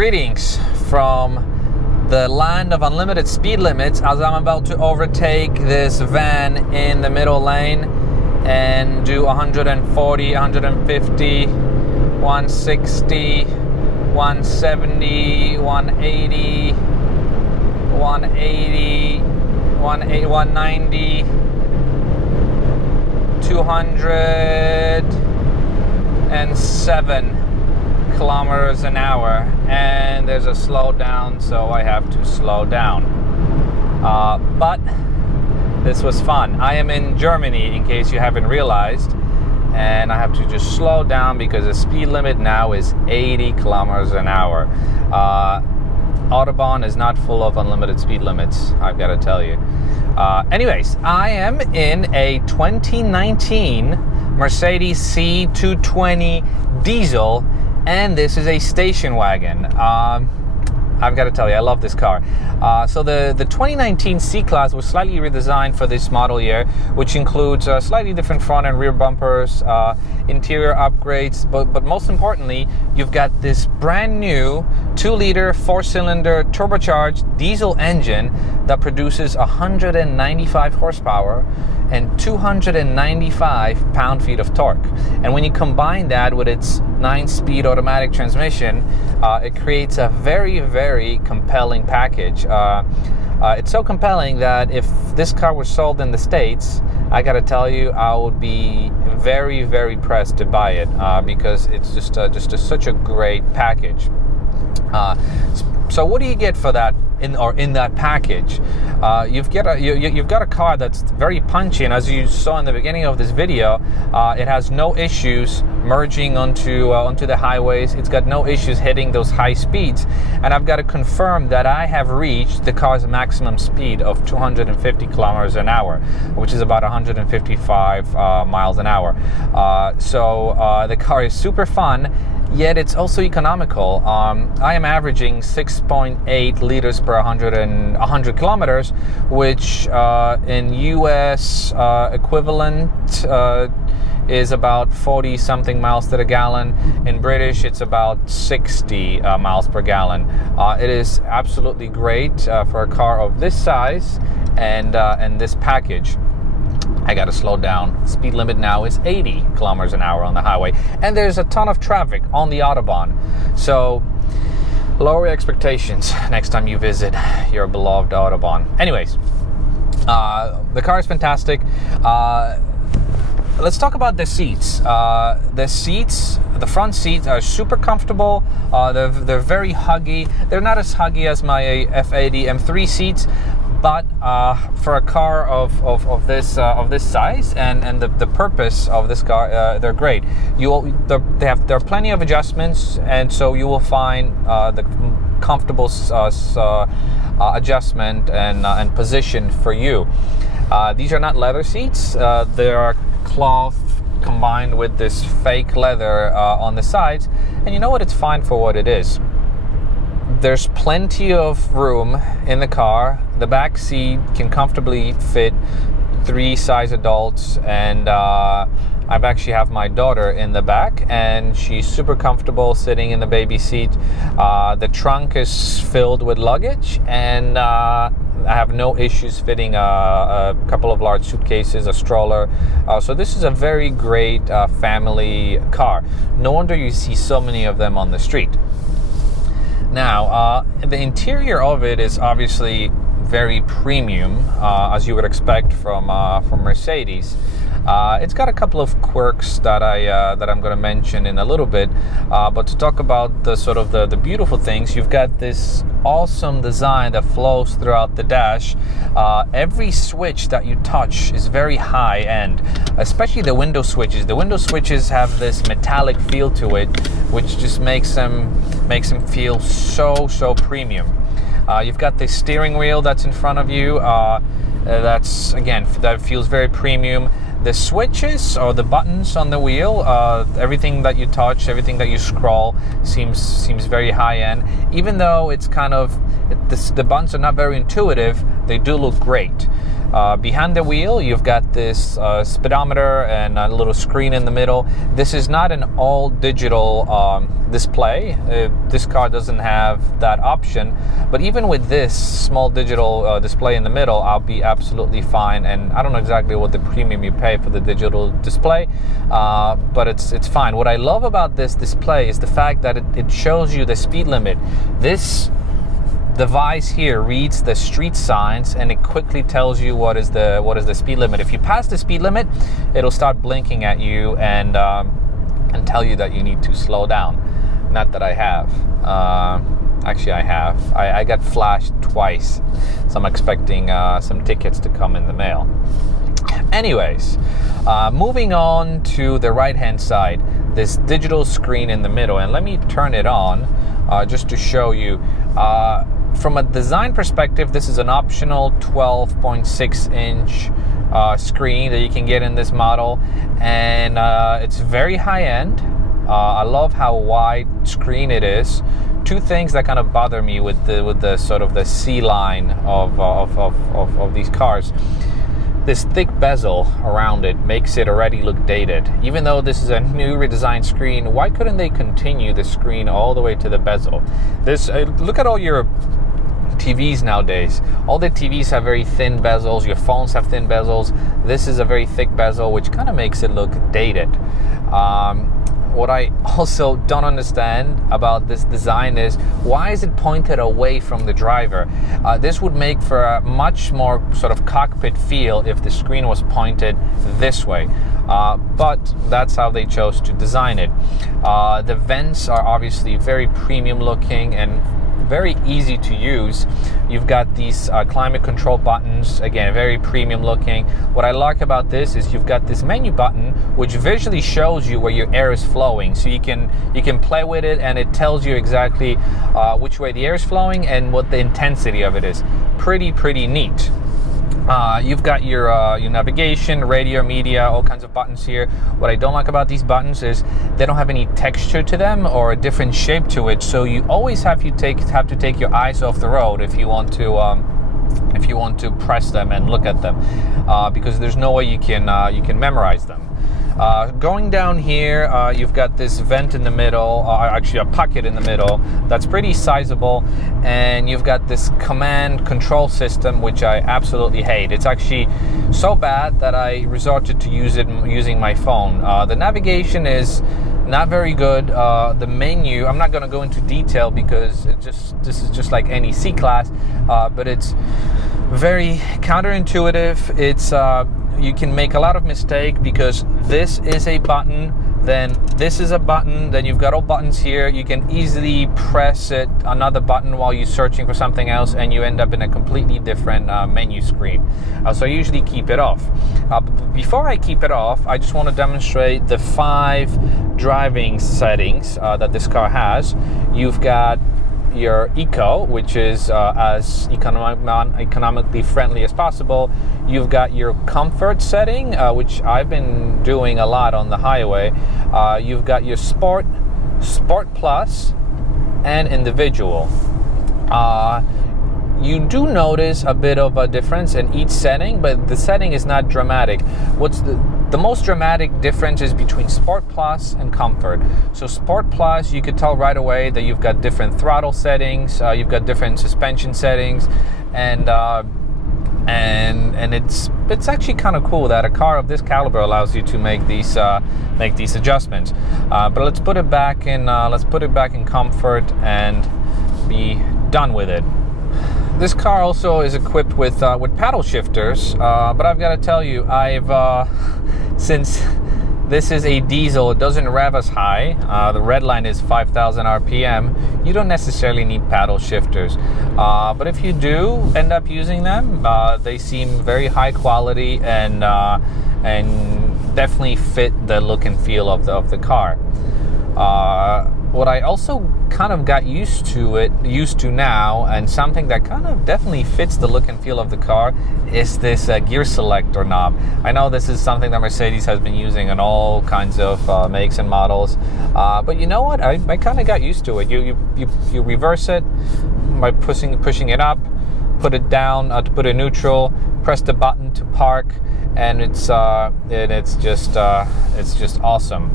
Greetings from the land of unlimited speed limits as I'm about to overtake this van in the middle lane and do 140, 150, 160, 170, 180, 180, 190, 207 kilometers an hour, and there's a slowdown, so I have to slow down. But this was fun. I am in Germany, in case you haven't realized, and I have to just slow down because the speed limit now is 80 kilometers an hour. Autobahn is not full of unlimited speed limits, I've got to tell you. Anyways, I am in a 2019 Mercedes C220 diesel, and this is a station wagon. I've got to tell you, I love this car. So the 2019 C-Class was slightly redesigned for this model year, which includes slightly different front and rear bumpers, interior upgrades, but most importantly, you've got this brand new 2-liter 4-cylinder turbocharged diesel engine that produces 195 horsepower and 295 pound-feet of torque. And when you combine that with its 9-speed automatic transmission, it creates a very, very compelling package. It's so compelling that if this car was sold in the States, I gotta tell you, I would be very, very pressed to buy it because it's just such a great package. So what do you get for that in that package? You've got a car that's very punchy, and as you saw in the beginning of this video, it has no issues merging onto the highways. It's got no issues hitting those high speeds, and I've got to confirm that I have reached the car's maximum speed of 250 kilometers an hour, which is about 155 miles an hour. So the car is super fun, yet it's also economical. I am averaging 6.8 liters per 100 kilometers, which in US equivalent is about 40 something miles to the gallon. In British, it's about 60 miles per gallon. It is absolutely great for a car of this size and this package. I gotta slow down. Speed limit now is 80 kilometers an hour on the highway, and there's a ton of traffic on the Autobahn. So lower your expectations next time you visit your beloved Autobahn. Anyways, the car is fantastic. Let's talk about the seats. The front seats are super comfortable. They're very huggy. They're not as huggy as my F80 M3 seats, but for a car of this size and the purpose of this car, they're great. There are plenty of adjustments, and so you will find the comfortable adjustment and position for you. These are not leather seats. They are cloth combined with this fake leather on the sides, and you know what? It's fine for what it is. There's plenty of room in the car. The back seat can comfortably fit 3 size adults, and I've actually have my daughter in the back, and she's super comfortable sitting in the baby seat. The trunk is filled with luggage, and I have no issues fitting a couple of large suitcases, a stroller. So this is a very great family car. No wonder you see so many of them on the street. Now, the interior of it is obviously very premium, as you would expect from Mercedes. It's got a couple of quirks that I'm going to mention in a little bit, but to talk about the beautiful things, you've got this awesome design that flows throughout the dash. Every switch that you touch is very high end, especially the window switches. The window switches have this metallic feel to it, which just makes them feel so premium. You've got the steering wheel that's in front of you. That feels very premium. The switches or the buttons on the wheel, everything that you touch, everything that you scroll seems very high end. Even though it's the buttons are not very intuitive, they do look great. Behind the wheel, you've got this speedometer and a little screen in the middle. This is not an all digital display. This car doesn't have that option, but even with this small digital display in the middle, I'll be absolutely fine. And I don't know exactly what the premium you pay for the digital display, but it's fine. What I love about this display is the fact that it shows you the speed limit. This device here reads the street signs and it quickly tells you what is the speed limit. If you pass the speed limit, it'll start blinking at you and tell you that you need to slow down. Not that I have. Actually, I have. I got flashed twice, so I'm expecting some tickets to come in the mail. Anyways, moving on to the right-hand side, this digital screen in the middle, and let me turn it on just to show you. From a design perspective, this is an optional 12.6-inch screen that you can get in this model, and it's very high-end. I love how wide screen it is. Two things that kind of bother me with the sort of the C line of these cars. This thick bezel around it makes it already look dated. Even though this is a new redesigned screen, why couldn't they continue the screen all the way to the bezel? Look at all your TVs nowadays. All the TVs have very thin bezels. Your phones have thin bezels. This is a very thick bezel, which kind of makes it look dated. What I also don't understand about this design is, why is it pointed away from the driver? This would make for a much more sort of cockpit feel if the screen was pointed this way. But that's how they chose to design it. The vents are obviously very premium looking and very easy to use. You've got these climate control buttons, again, very premium looking. What I like about this is you've got this menu button which visually shows you where your air is flowing, so you can play with it and it tells you exactly which way the air is flowing and what the intensity of it is. Pretty neat. You've got your navigation, radio, media, all kinds of buttons here. What I don't like about these buttons is they don't have any texture to them or a different shape to it, so you always have to take your eyes off the road if you want to press them and look at them, because there's no way you can memorize them. Going down here, you've got this vent in the middle, actually a pocket in the middle that's pretty sizable, and you've got this command control system, which I absolutely hate. It's actually so bad that I resorted to using my phone. The navigation is not very good. The menu, I'm not going to go into detail because this is just like any C-Class, but it's very counterintuitive. It's you can make a lot of mistake because this is a button, then this is a button, then you've got all buttons here. You can easily press another button while you're searching for something else, and you end up in a completely different menu screen. So I usually keep it off. Before I keep it off, I just want to demonstrate the 5 driving settings that this car has. You've got your eco, which is as economically friendly as possible. You've got your comfort setting, which I've been doing a lot on the highway. You've got your sport plus, and individual. You do notice a bit of a difference in each setting, but the setting is not dramatic. What's the most dramatic difference is between Sport Plus and Comfort. So Sport Plus, you could tell right away that you've got different throttle settings, you've got different suspension settings, and it's actually kind of cool that a car of this caliber allows you to make these adjustments. But let's put it back in Comfort and be done with it. This car also is equipped with paddle shifters, but I've got to tell you, since this is a diesel, it doesn't rev as high. The red line is 5,000 RPM. You don't necessarily need paddle shifters, but if you do end up using them, they seem very high quality and definitely fit the look and feel of the car. What I also kind of got used to now, and something that kind of definitely fits the look and feel of the car, is this gear selector knob. I know this is something that Mercedes has been using on all kinds of makes and models, but you know what? I kind of got used to it. You reverse it by pushing it up, put it down to put it neutral, press the button to park, and it's just awesome.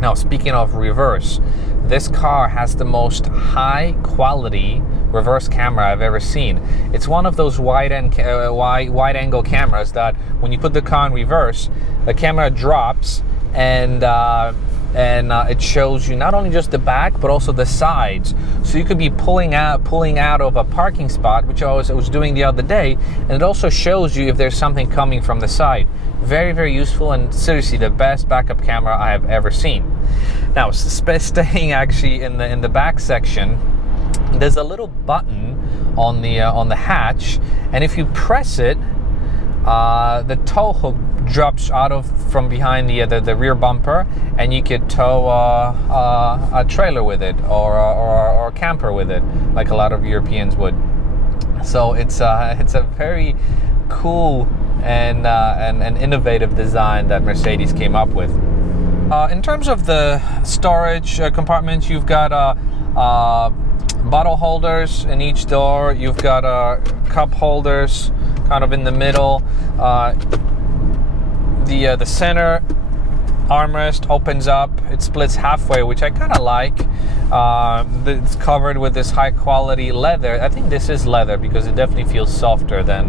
Now, speaking of reverse, this car has the most high quality reverse camera I've ever seen. It's one of those wide angle cameras that when you put the car in reverse, the camera drops and it shows you not only just the back but also the sides. So you could be pulling out of a parking spot, which I was doing the other day, and it also shows you if there's something coming from the side. Very, very useful, and seriously the best backup camera I have ever seen. Now, staying actually in the back section, there's a little button on the hatch, and if you press it, the tow hook drops from behind the rear bumper, and you could tow a trailer with it, or a camper with it, like a lot of Europeans would. So it's a very cool and innovative design that Mercedes came up with. In terms of the storage compartments, you've got bottle holders in each door. You've got cup holders kind of in the middle. The center armrest opens up. It splits halfway, which I kind of like. It's covered with this high quality leather. I think this is leather because it definitely feels softer than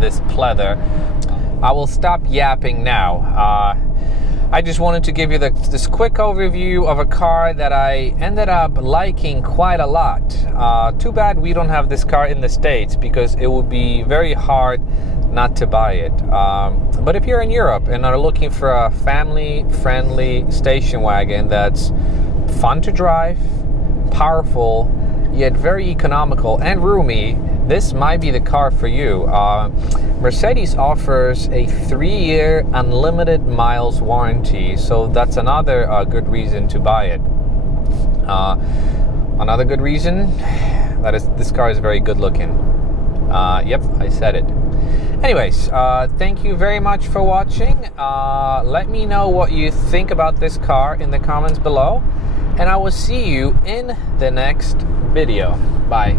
this pleather. I will stop yapping now. I just wanted to give you this quick overview of a car that I ended up liking quite a lot. Too bad we don't have this car in the States, because it would be very hard not to buy it. But if you're in Europe and are looking for a family-friendly station wagon that's fun to drive, powerful, yet very economical and roomy, this might be the car for you. Mercedes offers a 3-year unlimited miles warranty, so that's another good reason to buy it. Another good reason, that is, this car is very good looking. Yep, I said it. Anyways, thank you very much for watching. Let me know what you think about this car in the comments below, and I will see you in the next video. Bye.